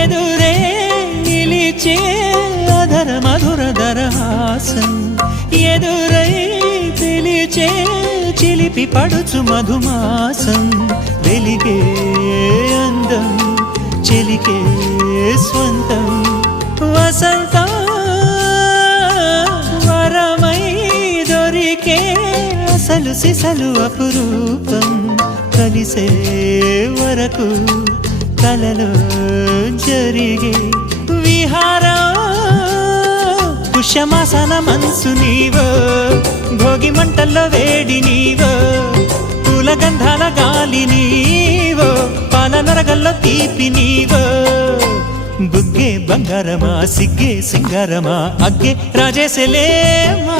ఎదురే నిలిచే అధర మధుర దరహాసం ఎదురై పిలిచే చిలిపి పడుచు మధుమాసం వెలిగే అందం చెలికే స్వంతం వసంతం వరమై దొరికే అసలు సిసలు అపురూపం కలిసే వరకు కలలో జరిగే విహారం పుష్యమాసన మనసు నీవో భోగి మంటల్లో వేడి నీవో పూల గంధాల గాలి నీవో పాల నరగల్లో తీపి నీవో బుగ్గే బంగారమా సిగ్గే సింగారమా అగ్గే రాజేసలేమా